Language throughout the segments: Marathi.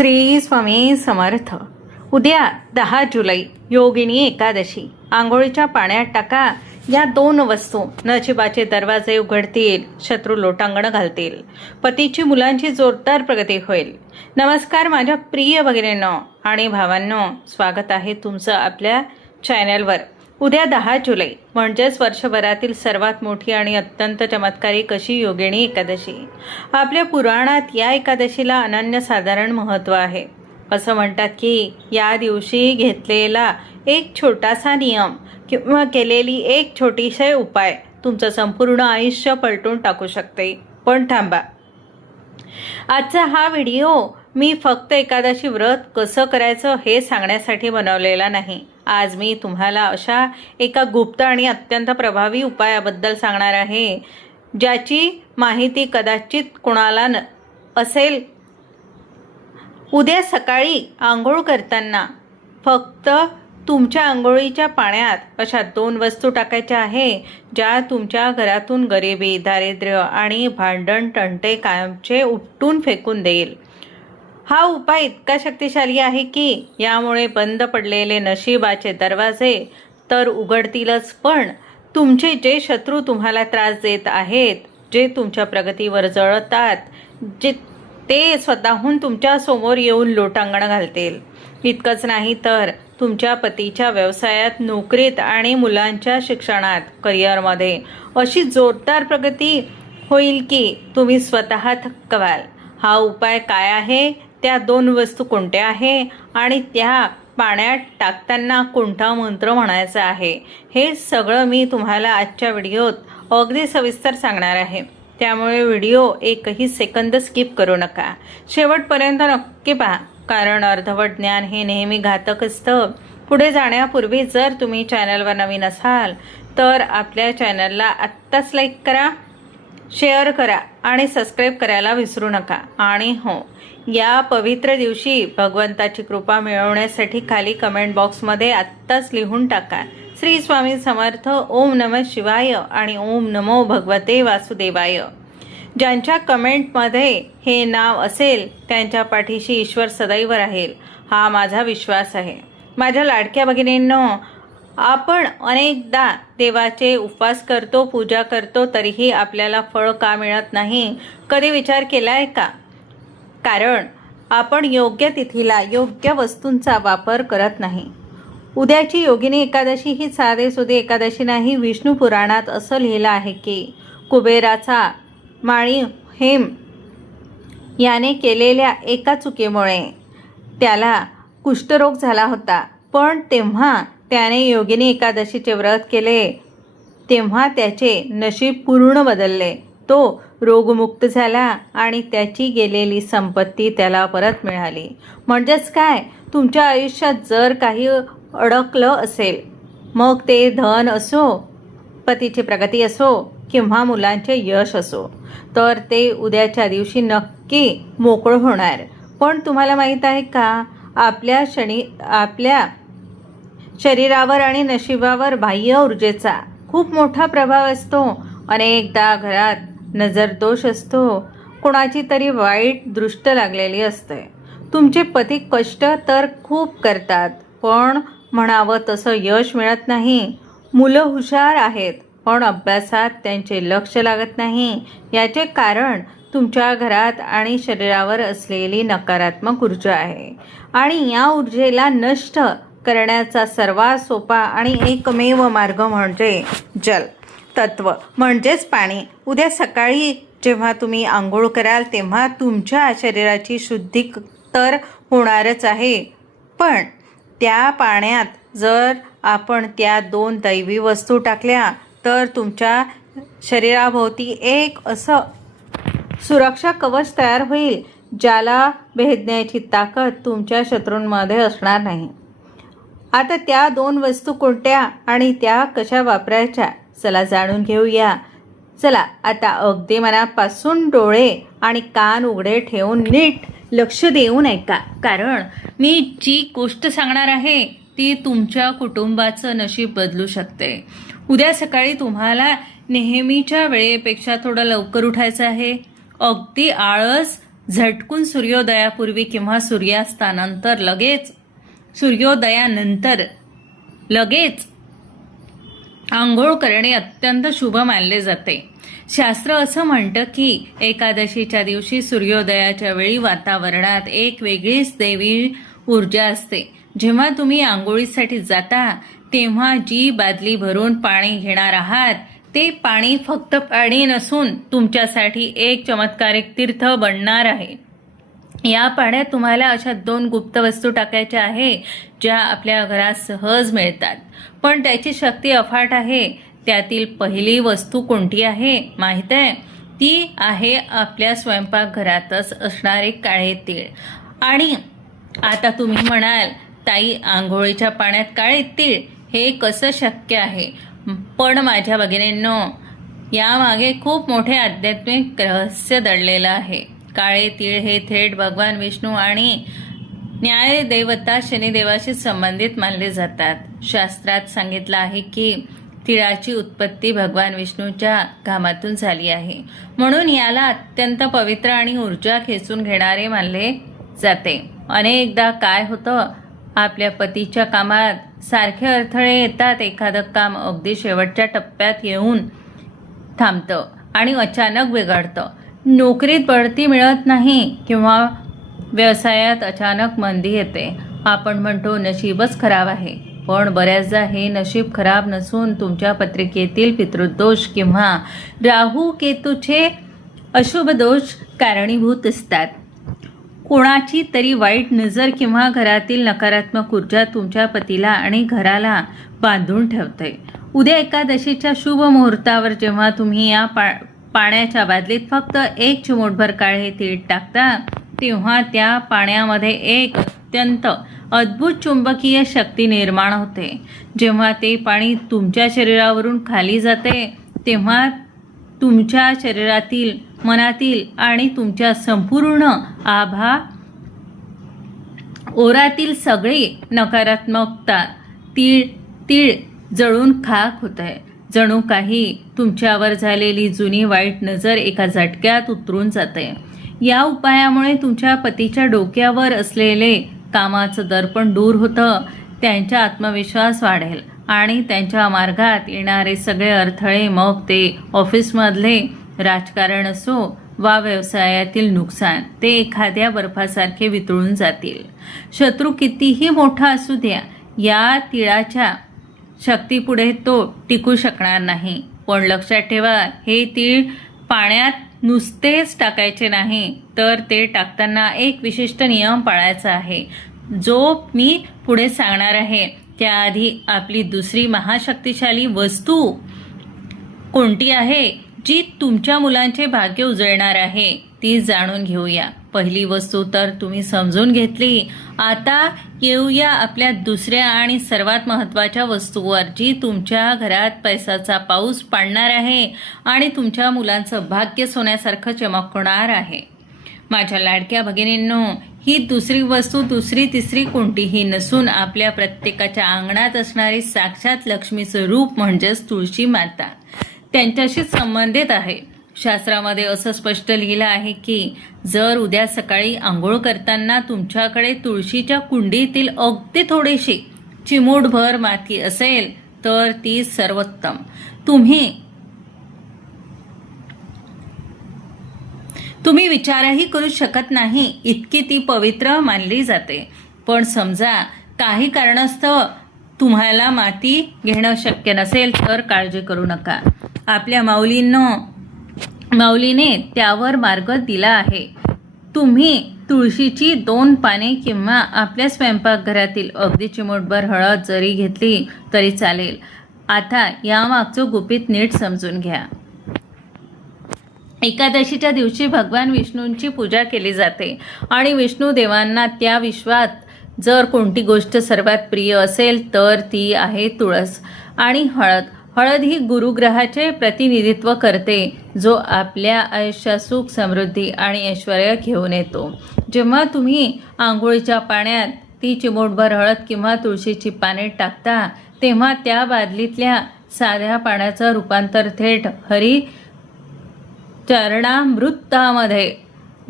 श्री स्वामी समर्थ. उद्या 10 जुलै योगिनी एकादशी. आंघोळीच्या पाण्यात टाका या 2 वस्तू. नशिबाचे दरवाजे उघडतील, शत्रू लोटांगण घालतील, पतीची मुलांची जोरदार प्रगती होईल. नमस्कार माझ्या प्रिय भगिनींनो आणि भावांनो, स्वागत आहे तुमचं आपल्या चॅनलवर. उद्या 10 जुलै म्हणजेच वर्षभरातील सर्वात मोठी आणि अत्यंत चमत्कारिक अशी योगिनी एकादशी. आपल्या पुराणात या एकादशीला अनन्यसाधारण महत्त्व आहे. असं म्हणतात की या दिवशी घेतलेला एक छोटासा नियम किंवा केलेली एक छोटीशी उपाय तुमचं संपूर्ण आयुष्य पलटून टाकू शकते. पण थांबा, आजचा हा व्हिडिओ मी फक्त एकादशी व्रत कसं करायचं हे सांगण्यासाठी बनवलेला नाही. आज मी तुम्हाला अशा एका गुप्त आणि अत्यंत प्रभावी उपायाबद्दल सांगणार आहे, ज्याची माहिती कदाचित कोणाला असेल. उद्या सकाळी आंघोळ करताना फक्त तुमच्या आंघोळीच्या पाण्यात अशा 2 वस्तू टाकायच्या आहे, ज्या तुमच्या घरातून गरिबी, दारिद्र्य आणि भांडण तंटे कायमचे उपटून फेकून देईल. हा उपाय इतका शक्तिशाली आहे की यामुळे बंद पडलेले नशिबाचे दरवाजे तर उघडतीलच, पण तुमचे जे शत्रू तुम्हाला त्रास देत आहेत, जे तुमच्या प्रगतीवर जळतात, ते स्वतःहून तुमच्या समोर येऊन लोटांगण घालतील. इतकंच नाही तर तुमच्या पतीच्या व्यवसायात, नोकरीत आणि मुलांच्या शिक्षणात, करिअरमध्ये अशी जोरदार प्रगती होईल की तुम्ही स्वतः थक्क व्हाल. हा उपाय काय आहे, त्या 2 वस्तू कोणत्या आहे आणि त्या पाण्यात टाकताना कोणता मंत्र म्हणायचा आहे, हे सगळं मी तुम्हाला आजच्या व्हिडिओत अगदी सविस्तर सांगणार आहे. त्यामुळे व्हिडिओ एकही सेकंद स्किप करू नका, शेवटपर्यंत नक्की पहा, कारण अर्धवट ज्ञान हे नेहमी घातक असतं. पुढे जाण्यापूर्वी जर तुम्ही चॅनलवर नवीन असाल तर आपल्या चॅनलला आत्ताच लाईक करा, शेअर करा आणि सबस्क्राईब करायला विसरू नका. आणि हो, या पवित्र दिवशी भगवंताची कृपा मिळवण्यासाठी खाली कमेंट बॉक्समध्ये आत्ताच लिहून टाका, श्री स्वामी समर्थ, ओम नमः शिवाय आणि ओम नमो भगवते वासुदेवाय. ज्यांच्या कमेंटमध्ये हे नाव असेल त्यांच्या पाठीशी ईश्वर सदैव राहील, हा माझा विश्वास आहे. माझ्या लाडक्या भगिनींनो, आपण अनेकदा देवाचे उपवास करतो, पूजा करतो, तरीही आपल्याला फळ का मिळत नाही, कधी विचार केलाय का? कारण आपण योग्य तिथीला योग्य वस्तूंचा वापर करत नाही. उद्याची योगिनी एकादशी ही साधेसुधे एकादशी नाही. विष्णू पुराणात असं लिहिलं आहे की कुबेराचा माळी हेम याने केलेल्या एका चुकीमुळे त्याला कुष्ठरोग झाला होता, पण तेव्हा त्याने योगिनी एकादशीचे व्रत केले तेव्हा त्याचे नशीब पूर्ण बदलले. तो रोगमुक्त झाला आणि त्याची गेलेली संपत्ती त्याला परत मिळाली. म्हणजेच काय, तुमच्या आयुष्यात जर काही अडकलं असेल, मग ते धन असो, पतीची प्रगती असो किंवा मुलांचे यश असो, तर ते उद्याच्या दिवशी नक्की मोकळं होणार. पण तुम्हाला माहीत आहे का, आपल्या शरीरावर आणि नशिबावर बाह्य ऊर्जेचा खूप मोठा प्रभाव असतो. अनेकदा घरात नजरदोष असतो, कोणाची तरी वाईट दृष्ट लागलेली असते. तुमचे पती कष्ट तर खूप करतात, पण म्हणावं तसं यश मिळत नाही. मुलं हुशार आहेत, पण अभ्यासात त्यांचे लक्ष लागत नाही. याचे कारण तुमच्या घरात आणि शरीरावर असलेली नकारात्मक ऊर्जा आहे. आणि या ऊर्जेला नष्ट करण्याचा सर्वात सोपा आणि एकमेव मार्ग म्हणजे जल तत्व, म्हणजेच पाणी. उद्या सकाळी जेव्हा तुम्ही आंघोळ कराल तेव्हा तुमच्या शरीराची शुद्धी तर होणारच आहे, पण त्या पाण्यात जर आपण त्या 2 दैवी वस्तू टाकल्या तर तुमच्या शरीराभोवती एक असं सुरक्षा कवच तयार होईल, ज्याला भेदण्याची ताकद तुमच्या शत्रूंमध्ये असणार नाही. आता त्या 2 वस्तू कोणत्या आणि त्या कशा वापरायच्या, चला जाणून घेऊया. चला आता अगदी मनापासून डोळे आणि कान उघडे ठेवून नीट लक्ष देऊन ऐका, कारण मी जी गोष्ट सांगणार आहे ती तुमच्या कुटुंबाचं नशीब बदलू शकते. उद्या सकाळी तुम्हाला नेहमीच्या वेळेपेक्षा थोडं लवकर उठायचं आहे. अगदी आळस झटकून सूर्योदयापूर्वी किंवा सूर्यास्तानंतर सूर्योदयानंतर लगेच आंघोळ करणे अत्यंत शुभ मानले जाते. शास्त्र असं म्हणतं की एकादशीच्या दिवशी सूर्योदयाच्या वेळी वातावरणात एक वेगळीच दैवी ऊर्जा असते. जेव्हा तुम्ही आंघोळीसाठी जाता तेव्हा जी बादली भरून पाणी घेणार आहात ते पाणी फक्त पाणी नसून तुमच्यासाठी एक चमत्कारिक तीर्थ बनणार आहे. या पाण्यात तुम्हाला अशा 2 गुप्त वस्तू टाकायच्या आहे ज्या आपल्या घरात सहज मिळतात, पण त्याची शक्ती अफाट आहे. त्यातील पहिली वस्तू कोणती आहे माहित आहे? ती आहे आपल्या स्वयंपाकघरातच असणारे काळे तीळ. आणि आता तुम्ही म्हणाल, ताई आंघोळीच्या पाण्यात काळे तीळ हे कसं शक्य आहे? पण माझ्या भगिनींनो, यामागे खूप मोठे आध्यात्मिक रहस्य दडलेलं आहे. काळे तीळ हे थेट भगवान विष्णू आणि न्यायदेवता शनिदेवाशी संबंधित मानले जातात. शास्त्रात सांगितलं आहे की तिळाची उत्पत्ती भगवान विष्णूच्या घामातून झाली आहे, म्हणून याला अत्यंत पवित्र आणि ऊर्जा खेचून घेणारे मानले जाते. अनेकदा काय होतं, आपल्या पतीच्या कामात सारखे अडथळे येतात. एखादं काम अगदी शेवटच्या टप्प्यात येऊन थांबतं आणि अचानक बिघडतं. नोकरीत बढती मिळत नाही किंवा व्यवसायात अचानक मंदी येते. आपण म्हणतो नशीबच खराब आहे, पण बऱ्याचदा हे नशीब खराब नसून तुमच्या पत्रिकेतील पितृदोष किंवा राहू केतूचे अशुभ दोष कारणीभूत असतात. कोणाची तरी वाईट नजर किंवा घरातील नकारात्मक ऊर्जा तुमच्या पतीला आणि घराला बांधून ठेवते. उद्या एकादशीच्या शुभ मुहूर्तावर जेव्हा तुम्ही या पाण्याच्या बादलीत फक्त 1 चिमूटभर काळे तीळ टाकता तेव्हा त्या पाण्यामध्ये एक अत्यंत अद्भुत चुंबकीय शक्ती निर्माण होते. जेव्हा ते पाणी तुमच्या शरीरावरून खाली जाते तेव्हा तुमच्या शरीरातील, मनातील आणि तुमच्या संपूर्ण ओरातील सगळी नकारात्मकता तीळ जळून खाक होते. जणू काही तुमच्यावर झालेली जुनी वाईट नजर एका झटक्यात उतरून जाते. या उपायामुळे तुमच्या पतीच्या डोक्यावर असलेले कामाचं दर्पण दूर होतं. त्यांचा आत्मविश्वास वाढेल आणि त्यांच्या मार्गात येणारे सगळे अडथळे, मग ते ऑफिसमधले राजकारण असो वा व्यवसायातील नुकसान, ते एखाद्या बर्फासारखे वितळून जातील. शत्रू कितीही मोठा असू द्या, या तिळाच्या शक्तीपुढे तो टिकू शकणार नाही. पण लक्षात ठेवा, हे तीळ पाण्यात नुसतेच टाकायचे नाही, तर ते टाकताना एक विशिष्ट नियम पाळायचा आहे, जो मी पुढे सांगणार आहे. त्याआधी आपली दुसरी महाशक्तिशाली वस्तू कोणती आहे जी तुमच्या मुलांचे भाग्य उजळणार आहे ती जाणून घेऊया. पहिली वस्तू तर तुम्ही समजून घेतली. आता येऊया आपल्या दुसऱ्या आणि सर्वात महत्त्वाच्या वस्तूवर, जी तुमच्या घरात पैशाचा पाऊस पाडणार आहे आणि तुमच्या मुलांचं भाग्य सोन्यासारखं चमकणार आहे. माझ्या लाडक्या भगिनींनो, ही दुसरी वस्तू दुसरी तिसरी कोणतीही नसून आपल्या प्रत्येकाच्या अंगणात असणारी साक्षात लक्ष्मीचं रूप म्हणजेच तुळशी माता त्यांच्याशी संबंधित आहे. शास्त्रामध्ये असं स्पष्ट लिहिलं आहे की जर उद्या सकाळी आंघोळ करताना तुमच्याकडे तुळशीच्या कुंडीतील अगदी थोडीशी चिमूटभर माती असेल तर ती सर्वोत्तम. तुम्ही विचारही करू शकत नाही इतकी ती पवित्र मानली जाते. पण समजा काही कारणास्तव तुम्हाला माती घेणं शक्य नसेल तर काळजी करू नका. आपल्या माऊलीने त्यावर मार्ग दिला आहे. तुम्ही तुळशीची 2 पाने किंवा आपल्या स्वयंपाकघरातील अगदी चिमूटभर हळद जरी घेतली तरी चालेल. आता यामागचं गुपित नीट समजून घ्या. एकादशीच्या दिवशी भगवान विष्णूंची पूजा केली जाते आणि विष्णू देवांना त्या विश्वात जर कोणती गोष्ट सर्वात प्रिय असेल तर ती आहे तुळस आणि हळद. हळद ही गुरुग्रहाचे प्रतिनिधित्व करते, जो आपल्या आयुष्यात सुख, समृद्धी आणि ऐश्वर्य घेऊन येतो. जेव्हा तुम्ही आंघोळीच्या पाण्यात ती चिमूटभर हळद किंवा तुळशीची पाने टाकता तेव्हा त्या बादलीतल्या साध्या पाण्याचं रूपांतर थेट हरी चरणामृतामध्ये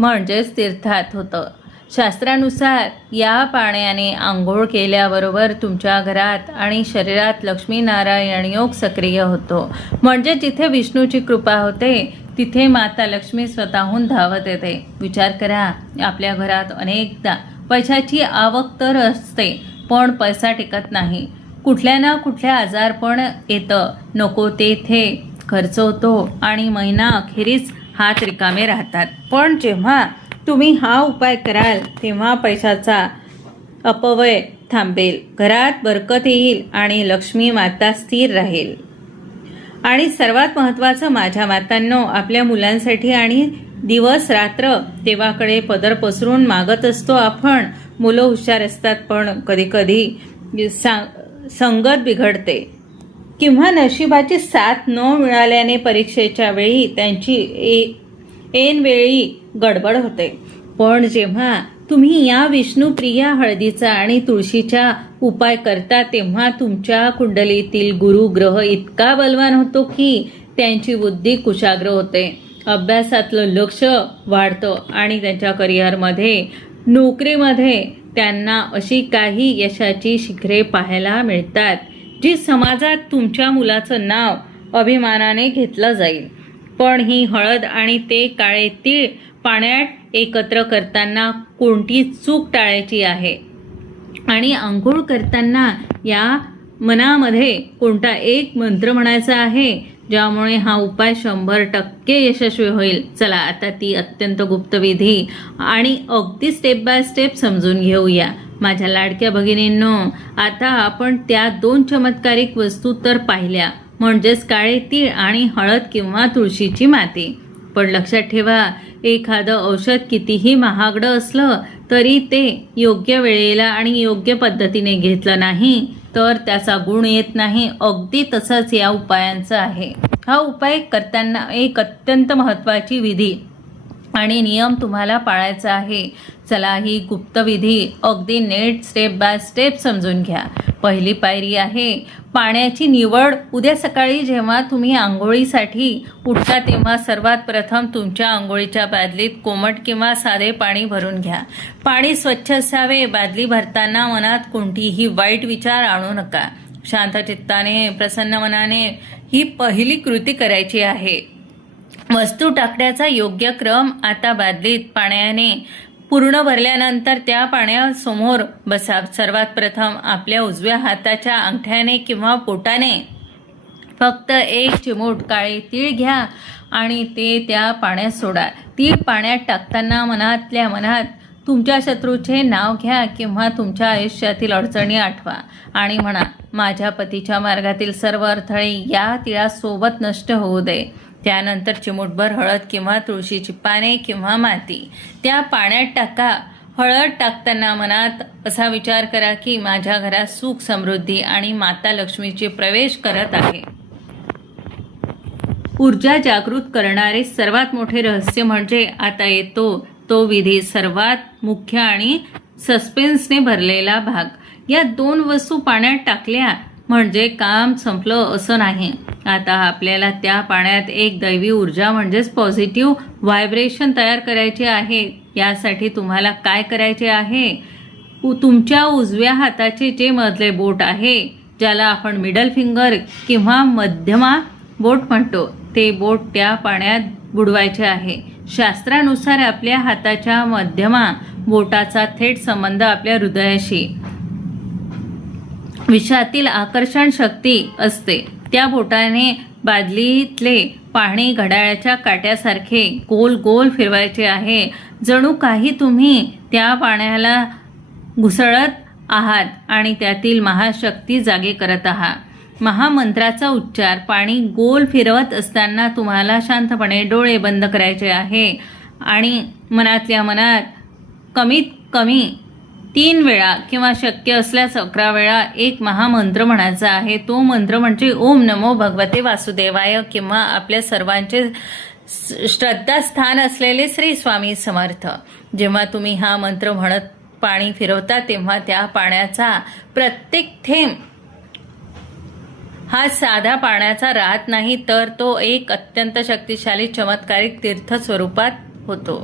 म्हणजेच तीर्थात होतं. शास्त्रानुसार या पाण्याने आंघोळ केल्याबरोबर तुमच्या घरात आणि शरीरात लक्ष्मीनारायण योग सक्रिय होतो. म्हणजे जिथे विष्णूची कृपा होते तिथे माता लक्ष्मी स्वतःहून धावत येते. विचार करा, आपल्या घरात अनेकदा पैशाची आवक तर असते, पण पैसा टिकत नाही. कुठल्या ना कुठल्या आजारपण येतं, नको तेथे खर्च होतो आणि महिना अखेरीस हात रिकामे राहतात. पण जेव्हा तुम्ही हा उपाय कराल तेव्हा पैशाचा अपव्यय थांबेल, घरात बरकत येईल आणि लक्ष्मी माता स्थिर राहील. आणि सर्वात महत्त्वाचं माझ्या मातांनो, आपल्या मुलांसाठी आणि दिवस रात्र देवाकडे पदर पसरून मागत असतो आपण. मुलं हुशार असतात, पण कधीकधी संगत बिघडते किंवा नशिबाची साथ न मिळाल्याने परीक्षेच्या वेळी त्यांची ऐनवेळी गडबड होते. पण जेव्हा तुम्ही या विष्णुप्रिय हळदीचा आणि तुळशीचा उपाय करता तेव्हा तुमच्या कुंडलीतील गुरु ग्रह इतका बलवान होतो की त्यांची बुद्धी कुशाग्र होते, अभ्यासातलं लक्ष वाढतं आणि त्यांच्या करिअरमध्ये, नोकरीमध्ये त्यांना अशी काही यशाची शिखरे पाहायला मिळतात जी समाजात तुमच्या मुलाचं नाव अभिमानाने घेतलं जाईल. पण ही हळद आणि ते काळे तीळ पाण्यात एकत्र करताना कोणती चूक टाळायची आहे आणि आंघोळ करताना या मनामध्ये कोणता एक मंत्र म्हणायचा आहे ज्यामुळे हा उपाय 100% यशस्वी होईल. चला आता ती अत्यंत गुप्त विधी आणि अगदी स्टेप बाय स्टेप समजून घेऊया. माझ्या लाडक्या भगिनींनो, आता आपण त्या 2 चमत्कारिक वस्तू तर पाहिल्या, म्हणजेच काळे तीळ आणि हळद किंवा तुळशीची माती. पण लक्षात ठेवा, एखादं औषध कितीही महागडं असलं तरी ते योग्य वेळेला आणि योग्य पद्धतीने घेतलं नाही तर त्याचा गुण येत नाही. अगदी तसंच या उपायांचं आहे. हा उपाय करताना एक अत्यंत महत्त्वाची विधी आणि नियम तुम्हाला पाळायचा आहे. चला ही गुप्त विधी अगदी नेट स्टेप बाय स्टेप समजून घ्या. पहिली पायरी आहे पाण्याची निवड. उद्या सकाळी जेव्हा तुम्ही आंघोळीसाठी उठता तेव्हा सर्वात प्रथम तुमच्या आंघोळीच्या बादलीत कोमट किंवा साधे पाणी भरून घ्या. पाणी स्वच्छ असावे. बादली भरताना मनात कोणतीही वाईट विचार आणू नका. शांत चित्ताने, प्रसन्न मनाने ही पहिली कृती करायची आहे. वस्तू टाकण्याचा योग्य क्रम. आता बादलीत पाण्याने पूर्ण भरल्यानंतर त्या पाण्यासमोर बसा. सर्वात प्रथम आपल्या उजव्या हाताच्या अंगठ्याने किंवा बोटाने फक्त 1 चिमूट काळे तीळ घ्या आणि ते त्या पाण्यात सोडा. तीळ पाण्यात टाकताना मनातल्या मनात तुमच्या शत्रूचे नाव घ्या किंवा तुमच्या आयुष्यातील अडचणी आठवा आणि म्हणा, माझ्या पतीच्या मार्गातील सर्व अडथळे या तिळासोबत नष्ट होऊ दे. त्यानंतर चिमूटभर हळद किंवा तुळशीची पाने किंवा माती त्या पाण्यात टाका. हळद टाकताना मनात असा विचार करा की माझ्या घरात सुख, समृद्धी आणि माता लक्ष्मीचे प्रवेश करत आहे. ऊर्जा जागृत करणारे सर्वात मोठे रहस्य म्हणजे आता येतो तो विधी, सर्वात मुख्य आणि सस्पेन्सने भरलेला भाग. या 2 वस्तू पाण्यात टाकल्या म्हणजे काम संपलं असं नाही. आता आपल्याला त्या पाण्यात एक दैवी ऊर्जा म्हणजेच पॉझिटिव्ह व्हायब्रेशन तयार करायचे आहे. यासाठी तुम्हाला काय करायचे आहे, तुमच्या उजव्या हाताचे जे मधले बोट आहे, ज्याला आपण मिडल फिंगर किंवा मध्यमा बोट म्हणतो, ते बोट त्या पाण्यात बुडवायचे आहे. शास्त्रानुसार आपल्या हाताच्या मध्यमा बोटाचा थेट संबंध आपल्या हृदयाशी, विषातील आकर्षण शक्ती असते. त्या बोटाने बादलीतले पाणी घड्याळाच्या काट्यासारखे गोल गोल फिरवायचे आहे. जणू काही तुम्ही त्या पाण्याला घुसळत आहात आणि त्यातील महाशक्ती जागे करत आहात. महामंत्राचा उच्चार. पाणी गोल फिरवत असताना तुम्हाला शांतपणे डोळे बंद करायचे आहे आणि मनातल्या मनात कमीत कमी 3 वेळा किंवा शक्य असल्यास 11 वेळा एक महामंत्र म्हणायचा आहे. तो मंत्र म्हणजे ओम नमो भगवते वासुदेवाय किंवा आपल्या सर्वांचे श्रद्धास्थान असलेले श्री स्वामी समर्थ. जेव्हा तुम्ही हा मंत्र म्हणत पाणी फिरवता तेव्हा त्या पाण्याचा प्रत्येक थेंब हा साधा पाण्याचा राहत नाही, तर तो एक अत्यंत शक्तिशाली चमत्कारिक तीर्थ स्वरूपात होतो.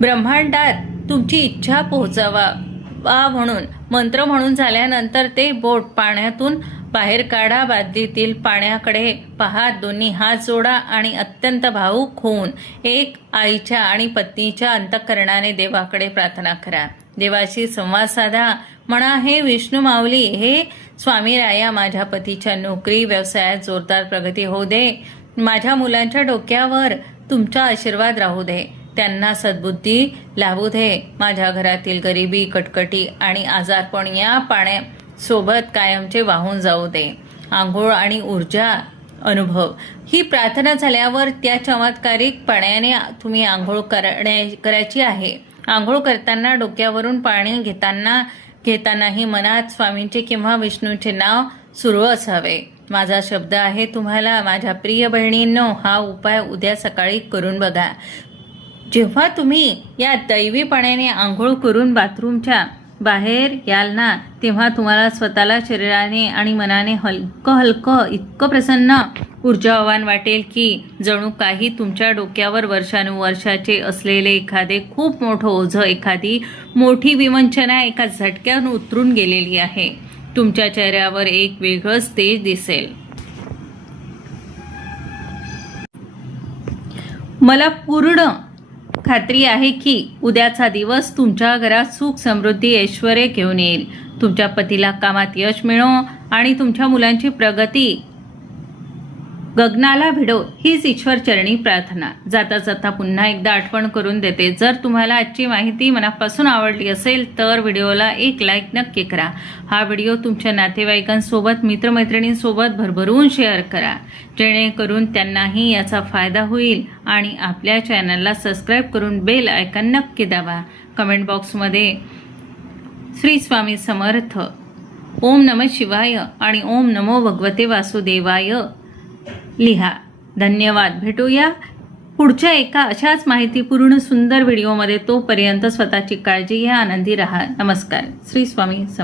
ब्रह्मांडात तुमची इच्छा पोहोचावा म्हणून मंत्र म्हणून झाल्यानंतर ते बोट पाण्यातून बाहेर काढा. बादलीतील पाण्याकडे पहा, दोन्ही हात जोडा आणि अत्यंत भावुक होऊन एक आईच्या आणि पत्नीच्या अंतःकरणाने देवाकडे प्रार्थना करा. देवाशी संवाद साधा. म्हणा, हे विष्णू माऊली, हे स्वामी राया, माझ्या पतीच्या नोकरी व्यवसायात जोरदार प्रगती होऊ दे. माझ्या मुलांच्या डोक्यावर तुमचा आशीर्वाद राहू दे. त्यांना सद्बुद्धी लाभू दे. माझ्या घरातील गरिबी, कटकटी आणि आजारपण या पाण्यासोबत कायमचे वाहून जाऊ दे. आंघोळ आणि ऊर्जा अनुभव. ही प्रार्थना झाल्यावर त्या चमत्कारिक पाण्याने तुम्ही आंघोळ करायची आहे. आंघोळ करताना डोक्यावरून पाणी घेतानाही मनात स्वामींचे किंवा विष्णूचे नाव सुरू असावे. माझा शब्द आहे तुम्हाला. माझ्या प्रिय बहिणींनो, हा उपाय उद्या सकाळी करून बघा. जेव्हा तुम्ही या दैवी पाण्याने आंघोळ करून बाथरूमच्या बाहेर याल ना, तेव्हा तुम्हाला स्वतःला शरीराने आणि मनाने हलकं इतकं प्रसन्न ऊर्जावान वाटेल की जणू काही तुमच्या डोक्यावर वर्षानुवर्षाचे असलेले एखादे खूप मोठं ओझं, एखादी मोठी विवंचना एका झटक्यात उतरून गेलेली आहे. तुमच्या चेहऱ्यावर एक वेगळंच तेज दिसेल. मला पूर्ण खात्री आहे की उद्याचा दिवस तुमच्या घरात सुख, समृद्धी, ऐश्वर्य घेऊन येईल. तुमच्या पतीला कामात यश मिळो आणि तुमच्या मुलांची प्रगती गगनाला भिडो, हीच ईश्वर चरणी प्रार्थना. जाता जाता पुन्हा एकदा आठवण करून देते, जर तुम्हाला आजची माहिती मनापासून आवडली असेल तर व्हिडिओला एक लाईक नक्की करा. हा व्हिडिओ तुमच्या नातेवाईकांसोबत, मित्रमैत्रिणींसोबत भरभरून शेअर करा, जेणेकरून त्यांनाही याचा फायदा होईल. आणि आपल्या चॅनलला सबस्क्राईब करून बेल आयकॉन नक्की दाबा. कमेंट बॉक्समध्ये श्री स्वामी समर्थ, ओम नमः शिवाय आणि ओम नमो भगवते वासुदेवाय लिहा. धन्यवाद. भेटूया पुढच्या एका अशाच माहितीपूर्ण सुंदर व्हिडिओमध्ये. तोपर्यंत स्वतःची काळजी घ्या, आनंदी राहा. नमस्कार. श्री स्वामी समर्थ.